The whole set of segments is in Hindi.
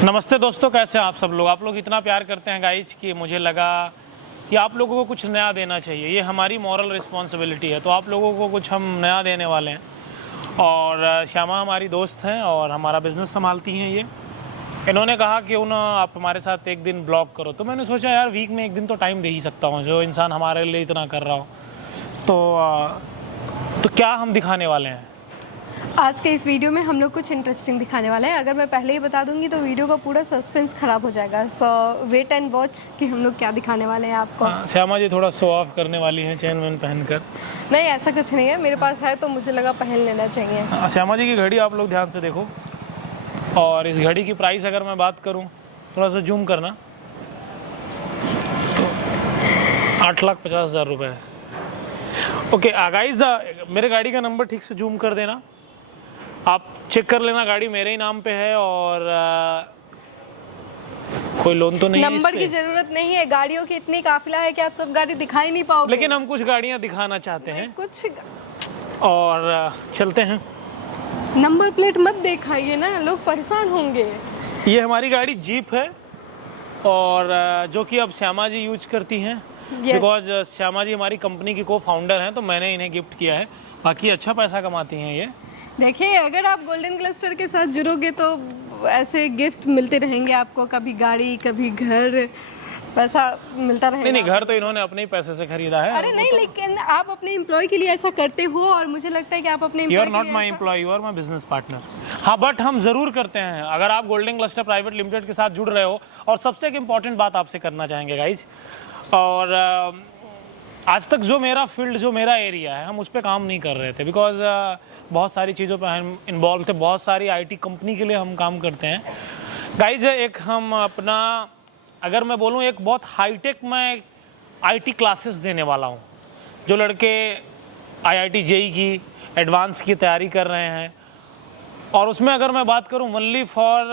नमस्ते दोस्तों, कैसे हैं आप सब लोग। आप लोग इतना प्यार करते हैं गाइज कि मुझे लगा कि आप लोगों को कुछ नया देना चाहिए। ये हमारी मॉरल रिस्पॉन्सिबिलिटी है, तो आप लोगों को कुछ हम नया देने वाले हैं। और श्यामा हमारी दोस्त हैं और हमारा बिज़नेस संभालती हैं ये। इन्होंने कहा कि आप हमारे साथ एक दिन ब्लॉग करो, तो मैंने सोचा यार वीक में एक दिन तो टाइम दे ही सकता हूँ, जो इंसान हमारे लिए इतना कर रहा हो। तो क्या हम दिखाने वाले हैं आज के इस वीडियो में हम लोग कुछ इंटरेस्टिंग दिखाने वाले हैं। अगर मैं पहले ही बता दूंगी तो वीडियो का पूरा सस्पेंस खराब हो जाएगा। सो वेट एंड वॉच कि हम लोग क्या दिखाने वाले हैं आपको। श्यामा जी थोड़ा शो ऑफ करने वाली हैं चेन वेन पहनकर। नहीं, ऐसा कुछ नहीं है, मेरे पास है तो मुझे लगा पहन लेना चाहिए। श्यामा जी की घड़ी आप लोग ध्यान से देखो, और इस घड़ी की प्राइस अगर मैं बात करूं, थोड़ा सा जूम करना, तो 8,50,000 रुपये है। ओके गाइस, मेरे गाड़ी का नंबर ठीक से जूम कर देना, आप चेक कर लेना। गाड़ी मेरे ही नाम पे है और कोई लोन तो नहीं है। नंबर की जरूरत नहीं है, गाड़ियों की इतनी काफिला है कि आप सब गाड़ी दिखाई नहीं पाओगे। लेकिन हम कुछ गाड़ियां दिखाना चाहते हैं कुछ और चलते हैं। नंबर प्लेट मत दिखाइए ना, लोग परेशान होंगे। ये हमारी गाड़ी जीप है और जो कि अब श्यामा जी यूज करती हैं, बिकॉज श्यामा जी हमारी कंपनी की को फाउंडर हैं, तो मैंने इन्हें गिफ्ट किया है। बाकी अच्छा पैसा कमाती हैं ये। देखिए, अगर आप गोल्डन क्लस्टर के साथ जुड़ोगे तो ऐसे गिफ्ट मिलते रहेंगे आपको, कभी गाड़ी कभी घर, पैसा मिलता रहेगा। नहीं, घर तो इन्होंने अपने ही पैसे से खरीदा है। अरे नहीं, लेकिन आप अपने एम्प्लॉय के लिए ऐसा करते हो और मुझे लगता है कि आप अपने you are not my employ, you are my business partner. हाँ, बट हम जरूर करते हैं। अगर आप गोल्डन क्लस्टर प्राइवेट लिमिटेड के साथ जुड़ रहे हो, और सबसे एक इम्पॉर्टेंट बात आपसे करना चाहेंगे गाइज, और आज तक जो मेरा फील्ड, जो मेरा एरिया है, हम उस पर काम नहीं कर रहे थे, बिकॉज बहुत सारी चीज़ों पे हम इन्वॉल्व थे। बहुत सारी आईटी कंपनी के लिए हम काम करते हैं गाइज। एक हम अपना, अगर मैं बोलूँ, एक बहुत हाईटेक मैं आईटी क्लासेस देने वाला हूँ। जो लड़के आईआईटी जेई की एडवांस की तैयारी कर रहे हैं, और उसमें अगर मैं बात करूँ, ओनली फॉर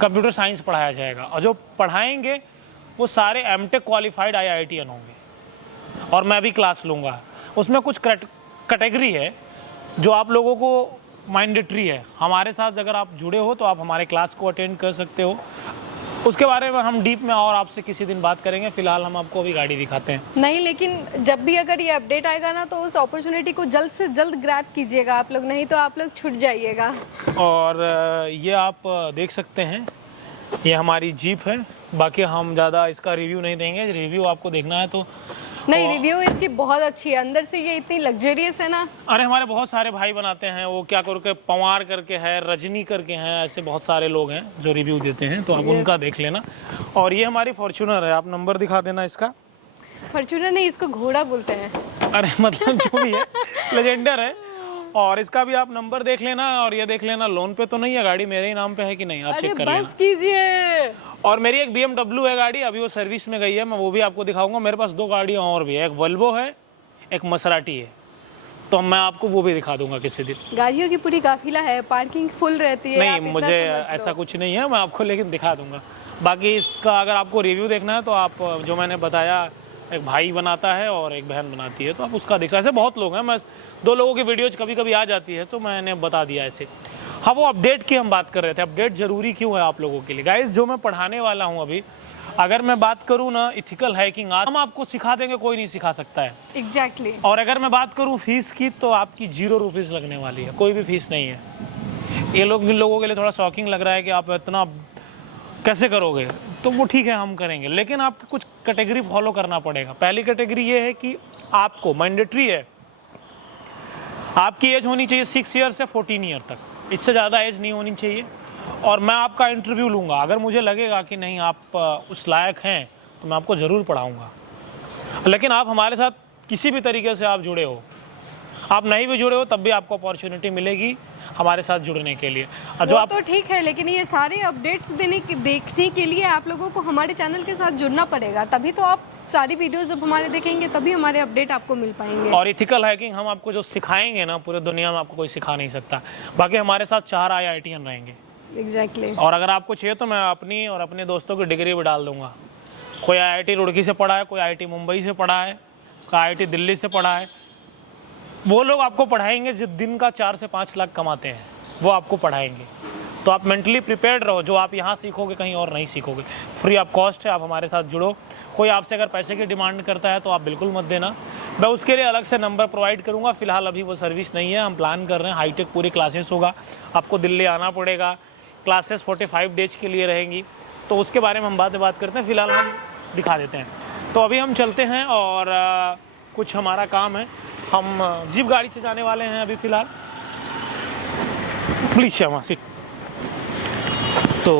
कंप्यूटर साइंस पढ़ाया जाएगा, और जो पढ़ाएंगे वो सारे एमटेक क्वालिफाइड आईआईटीएन होंगे, और मैं भी क्लास लूँगा। उसमें कुछ कैटेगरी है जो आप लोगों को मैंडेटरी है। हमारे साथ अगर आप जुड़े हो तो आप हमारे क्लास को अटेंड कर सकते हो। उसके बारे में हम डीप में और आपसे किसी दिन बात करेंगे। फिलहाल हम आपको अभी गाड़ी दिखाते हैं। नहीं, लेकिन जब भी अगर ये अपडेट आएगा ना, तो उस अपॉर्चुनिटी को जल्द से जल्द ग्रैब कीजिएगा आप लोग, नहीं तो आप लोग छूट जाइएगा। और ये आप देख सकते हैं, ये हमारी जीप है। बाकी हम ज़्यादा इसका रिव्यू नहीं देंगे। रिव्यू आपको देखना है तो नहीं, रिव्यू इसकी बहुत अच्छी है, अंदर से ये इतनी लग्जरियस है ना। अरे हमारे बहुत सारे भाई बनाते हैं, वो क्या करके पवार करके है, रजनी करके हैं, ऐसे बहुत सारे लोग हैं जो रिव्यू देते हैं, तो आप उनका देख लेना। और ये हमारी फॉर्च्यूनर है, आप नंबर दिखा देना इसका। फॉर्च्यूनर नहीं, इसको घोड़ा बोलते हैं। अरे मतलब जो भी है, लेजेंडर है। और इसका भी आप नंबर देख लेना, और ये देख लेना लोन पे तो नहीं है गाड़ी, मेरे ही नाम पे है कि नहीं, आप चेक कर लेना। बस कीजिए। और मेरी एक BMW है गाड़ी, अभी वो सर्विस में गई है, मैं वो भी आपको दिखाऊंगा। मेरे पास 2 गाड़ियाँ और भी है, एक वल्वो है, एक मसराटी है, तो मैं आपको वो भी दिखा दूंगा किसी दिन। गाड़ियों की पूरी काफिला है, पार्किंग फुल रहती है। नहीं, मुझे ऐसा कुछ नहीं है, मैं आपको लेकिन दिखा दूंगा। बाकी इसका अगर आपको रिव्यू देखना है तो आप, जो मैंने बताया, एक भाई बनाता है और एक बहन बनाती है, तो आप उसका देख सकते। ऐसे बहुत लोग हैं, मैं 2 लोगों की वीडियोज कभी कभी आ जाती है तो मैंने बता दिया ऐसे। हाँ, वो अपडेट की हम बात कर रहे थे। अपडेट जरूरी क्यों है आप लोगों के लिए गाइस? जो मैं पढ़ाने वाला हूँ अभी, अगर मैं बात करूँ ना, इथिकल हैकिंग, आज हम आपको सिखा देंगे, कोई नहीं सिखा सकता है। एग्जैक्टली। और अगर मैं बात करूँ फीस की, तो आपकी 0 रुपीज़ लगने वाली है, कोई भी फीस नहीं है। ये लोगों के लिए थोड़ा शॉकिंग लग रहा है कि आप इतना कैसे करोगे, तो वो ठीक है, हम करेंगे, लेकिन आपको कुछ कैटेगरी फॉलो करना पड़ेगा। पहली कैटेगरी ये है कि आपको मैंडेटरी है, आपकी एज होनी चाहिए 6 ईयर से 14 ईयर तक, इससे ज़्यादा एज नहीं होनी चाहिए। और मैं आपका इंटरव्यू लूँगा, अगर मुझे लगेगा कि नहीं आप उस लायक हैं, तो मैं आपको ज़रूर पढ़ाऊँगा। लेकिन आप हमारे साथ किसी भी तरीके से आप जुड़े हो, आप नहीं भी जुड़े हो, तब भी आपको अपॉर्चुनिटी मिलेगी हमारे साथ जुड़ने के लिए। जो आप तो ठीक है, लेकिन ये सारे अपडेट्स देखने के लिए आप लोगों को हमारे चैनल के साथ जुड़ना पड़ेगा, तभी तो आप सारी वीडियोस जब हमारे देखेंगे तभी हमारे अपडेट आपको मिल पाएंगे। और इथिकल हैकिंग हम आपको जो सिखाएंगे ना, पूरे दुनिया में आपको कोई सिखा नहीं सकता। बाकी हमारे साथ 4 IITian रहेंगे। एग्जैक्टली। और अगर आपको चाहिए तो मैं अपनी और अपने दोस्तों की डिग्री भी डाल दूंगा। कोई IIT रुड़की से पढ़ा है, कोई IIT मुंबई से पढ़ा है, कोई IIT दिल्ली से पढ़ा है। वो लोग आपको पढ़ाएंगे जो दिन का 4 से 5 लाख कमाते हैं, वो आपको पढ़ाएंगे। तो आप मेंटली प्रिपेयर्ड रहो, जो आप यहाँ सीखोगे कहीं और नहीं सीखोगे। फ्री ऑफ कॉस्ट है, आप हमारे साथ जुड़ो। कोई आपसे अगर पैसे की डिमांड करता है तो आप बिल्कुल मत देना, मैं उसके लिए अलग से नंबर प्रोवाइड करूँगा। फ़िलहाल अभी वो सर्विस नहीं है, हम प्लान कर रहे हैं। हाईटेक पूरी क्लासेस होगा, आपको दिल्ली आना पड़ेगा। क्लासेस 45 डेज के लिए रहेंगी, तो उसके बारे में हम बाद में बात करते हैं। फ़िलहाल हम दिखा देते हैं। तो अभी हम चलते हैं और कुछ हमारा काम है, हम जीप गाड़ी से जाने वाले हैं अभी फ़िलहाल। Please Shyama sit. तो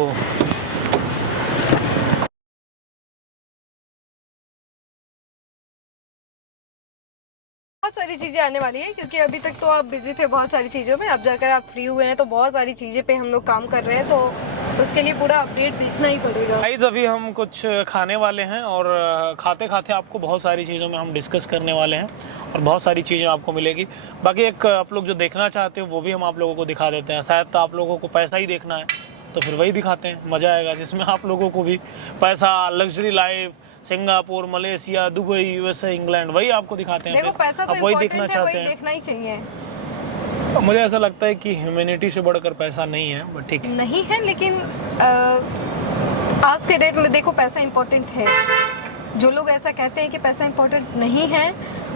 बहुत सारी चीजें आने वाली है, क्योंकि अभी तक तो आप बिजी थे बहुत सारी चीजों में। अब जाकर आप फ्री हुए हैं तो बहुत सारी चीजें पे हम लोग काम कर रहे हैं, तो उसके लिए पूरा अपडेट देखना ही पड़ेगा। गाइस अभी हम कुछ खाने वाले हैं और खाते खाते आपको बहुत सारी चीज़ों में हम डिस्कस करने वाले हैं और बहुत सारी चीज़ें आपको मिलेगी। बाकी एक आप लोग जो देखना चाहते हो वो भी हम आप लोगों को दिखा देते हैं। शायद तो आप लोगों को पैसा ही देखना है तो फिर वही दिखाते हैं, मज़ा आएगा, जिसमें आप लोगों को भी पैसा, luxury life, Singapore, Malaysia, Dubai, USA, England, वही आपको दिखाते हैं। देखो पैसा तो आप वही इम्पोर्टेंट देखना है, चाहते वही हैं। देखना ही चाहिए। मुझे ऐसा लगता है कि ह्यूमैनिटी से बढ़कर पैसा नहीं है, बट ठीक है। नहीं है, लेकिन आज के डेट में देखो पैसा इम्पोर्टेंट है। जो लोग ऐसा कहते हैं कि पैसा इम्पोर्टेंट नहीं है,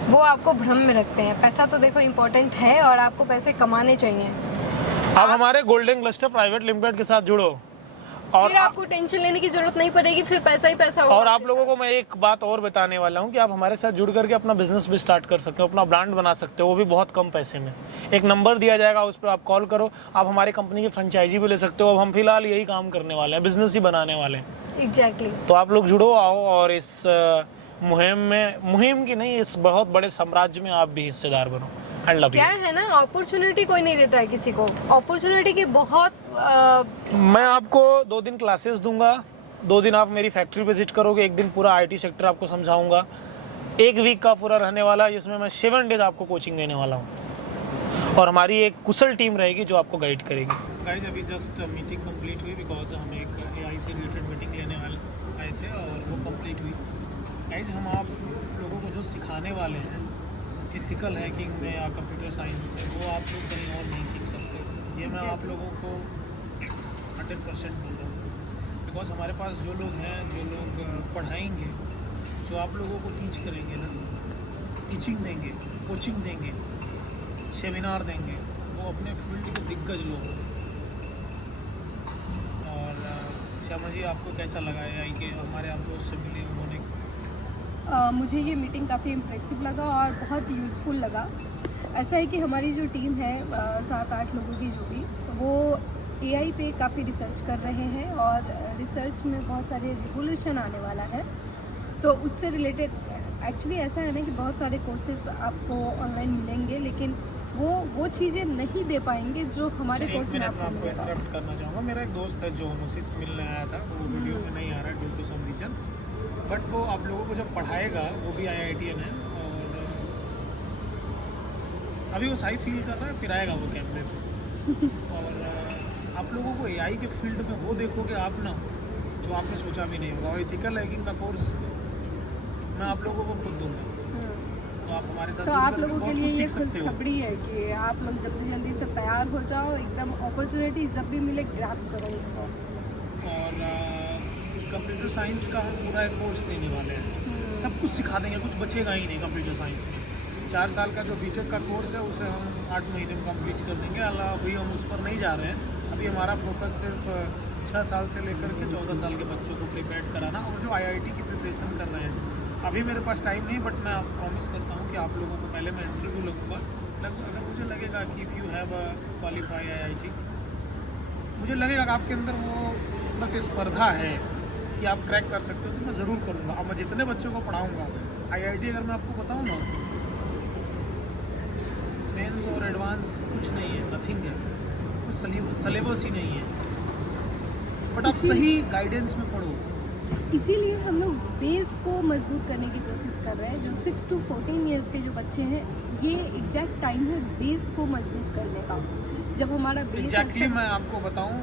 वो आपको भ्रम में रखते हैं। पैसा तो देखो इम्पोर्टेंट है और आपको पैसे कमाने चाहिए। आप हमारे गोल्डन क्लस्टर प्राइवेट लिमिटेड के साथ जुड़ो और फिर आपको टेंशन लेने की जरूरत नहीं पड़ेगी, फिर पैसा ही पैसा होगा। और आप लोगों को मैं एक बात और बताने वाला हूँ कि आप हमारे साथ जुड़ करके अपना बिजनेस भी स्टार्ट कर सकते हो, अपना ब्रांड बना सकते हो, वो भी बहुत कम पैसे में। एक नंबर दिया जाएगा, उस पर आप कॉल करो, आप हमारी कंपनी की फ्रेंचाइजी भी ले सकते हो। अब हम फिलहाल यही काम करने वाले हैं, बिजनेस ही बनाने वाले हैं। एग्जैक्टली। तो आप लोग जुड़ो, आओ और इस मुहिम की नहीं, इस बहुत बड़े साम्राज्य में आप भी हिस्सेदार बनो। And love you. क्या है ना, अपॉर्चुनिटी कोई नहीं देता है किसी को। अपॉर्चुनिटी की बहुत मैं आपको 2 दिन क्लासेस दूंगा, 2 दिन आप मेरी फैक्ट्री विजिट करोगे, 1 दिन पूरा IT सेक्टर आपको समझाऊंगा। 1 वीक का पूरा रहने वाला है, जिसमें मैं 7 डेज आपको कोचिंग देने वाला हूँ और हमारी एक कुशल टीम रहेगी जो आपको गाइड करेगी। गाइस अभी जस्ट मीटिंग कंप्लीट हुई, बिकॉज हम एक AI से रिलेटेड मीटिंग लेने वाले आए थे और वो कंप्लीट हुई। गाइस हम आप लोगों को जो सिखाने वाले हैं एथिकल हैकिंग में या कंप्यूटर साइंस में, वो आप लोग कहीं और नहीं सीख सकते। ये मैं आप लोगों को 100% बोल रहा हूँ, बिकॉज हमारे पास जो लोग हैं, जो लोग पढ़ाएंगे, जो आप लोगों को टीच करेंगे ना, टीचिंग देंगे, कोचिंग देंगे, सेमिनार देंगे, वो अपने फील्ड के दिग्गज लोग हैं। और श्यामा जी आपको कैसा लगा AI के हमारे आप दोस्त से मिले, उन्होंने मुझे ये मीटिंग काफ़ी इम्प्रेसिव लगा और बहुत यूज़फुल लगा। ऐसा है कि हमारी जो टीम है 7-8 लोगों की जो भी, वो AI पे काफ़ी रिसर्च कर रहे हैं और रिसर्च में बहुत सारे रिवोल्यूशन आने वाला है। तो उससे रिलेटेड एक्चुअली ऐसा है ना कि बहुत सारे कोर्सेज आपको ऑनलाइन मिलेंगे, लेकिन वो चीज़ें नहीं दे पाएंगे जो हमारे कोर्स में आपको मिलेगा। इंटरप्ट करना चाहूँगा, मेरा एक दोस्त है जो उसी से मिलने आया था, वो वीडियो में नहीं आ रहा है due to some reason, but वो आप लोगों को जब पढ़ाएगा, वो भी IITian है और अभी वो सही फील कर रहा है, फिर आएगा वो कैमरे पे। और आप लोगों को AI के फील्ड में वो देखोगे आप ना, जो आपने सोचा भी नहीं होगा। और एथिकल हैकिंग का कोर्स मैं आप लोगों को खुद दूंगा, तो आप हमारे साथ तो आप लोगों के लिए ये सकते हो। खुशखबरी है कि आप लोग जल्दी जल्दी से तैयार हो जाओ, एकदम अपॉर्चुनिटी जब भी मिले ग्रैब करो इसको। और कंप्यूटर साइंस का हम पूरा एक कोर्स देने वाले हैं, सब कुछ सिखा देंगे, कुछ बचेगा ही नहीं कंप्यूटर साइंस में। 4 साल का जो BTech का कोर्स है उसे हम 8 महीने में कंप्लीट कर देंगे। अभी हम उस पर नहीं जा रहे हैं, अभी हमारा फोकस सिर्फ 6 साल से लेकर के 14 साल के बच्चों को प्रिपेयर कराना और जो IIT की प्रिपरेशन कर रहे हैं। अभी मेरे पास टाइम नहीं, बट मैं प्रॉमिस करता हूँ कि आप लोगों को पहले मैं इंटरव्यू लूँगा। अगर मुझे लगेगा कि if you have qualify IIT, मुझे लगेगा कि आपके अंदर वो प्रतिस्पर्धा है कि आप क्रैक कर सकते हो, तो मैं ज़रूर करूँगा। अब मैं जितने बच्चों को पढ़ाऊँगा, IIT अगर मैं आपको बताऊँ ना, मेंस और एडवांस कुछ नहीं है, नथिंग है, कुछ सिलेबस ही नहीं है, बट आप सही गाइडेंस में पढ़ो। इसीलिए हम लोग बेस को मजबूत करने की कोशिश कर रहे हैं। जो 6 to 14 ईयर्स के जो बच्चे हैं, ये एग्जैक्ट टाइम है बेस को मजबूत करने का। जब हमारा बेस एग्जैक्टली मैं आपको बताऊं,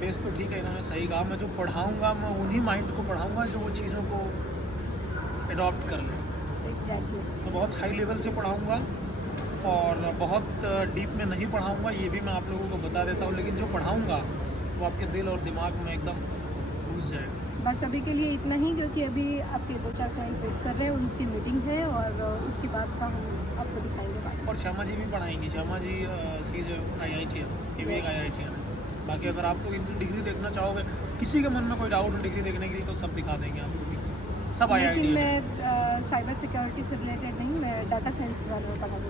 बेस तो ठीक है, इन्होंने सही कहा। मैं जो पढ़ाऊंगा, मैं उन्हीं माइंड को पढ़ाऊंगा जो वो चीज़ों को एडॉप्ट कर लें। एग्जैक्टली मैं बहुत हाई लेवल से पढ़ाऊंगा और बहुत डीप में नहीं पढ़ाऊंगा, ये भी मैं आप लोगों को बता देता हूँ। लेकिन जो पढ़ाऊंगा वो आपके दिल और दिमाग में एकदम घुस जाएगा। बस अभी के लिए इतना ही, क्योंकि अभी आपके 2-4 क्लाइंट वेट कर रहे हैं, उनकी मीटिंग है और उसके बाद का हम आपको दिखाएंगे बाद। और श्यामा जी भी पढ़ाएंगी। श्यामा जी सीज IITM, ये भी एक IITM है। बाकी अगर आपको इनकी डिग्री देखना चाहोगे, किसी के मन में कोई डाउट हो डिग्री देखने के लिए, तो सब दिखा देंगे आपको डिग्री, सब लेकिन IITM है। मैं साइबर सिक्योरिटी से रिलेटेड नहीं, मैं डाटा साइंस के बारे में पढ़ाने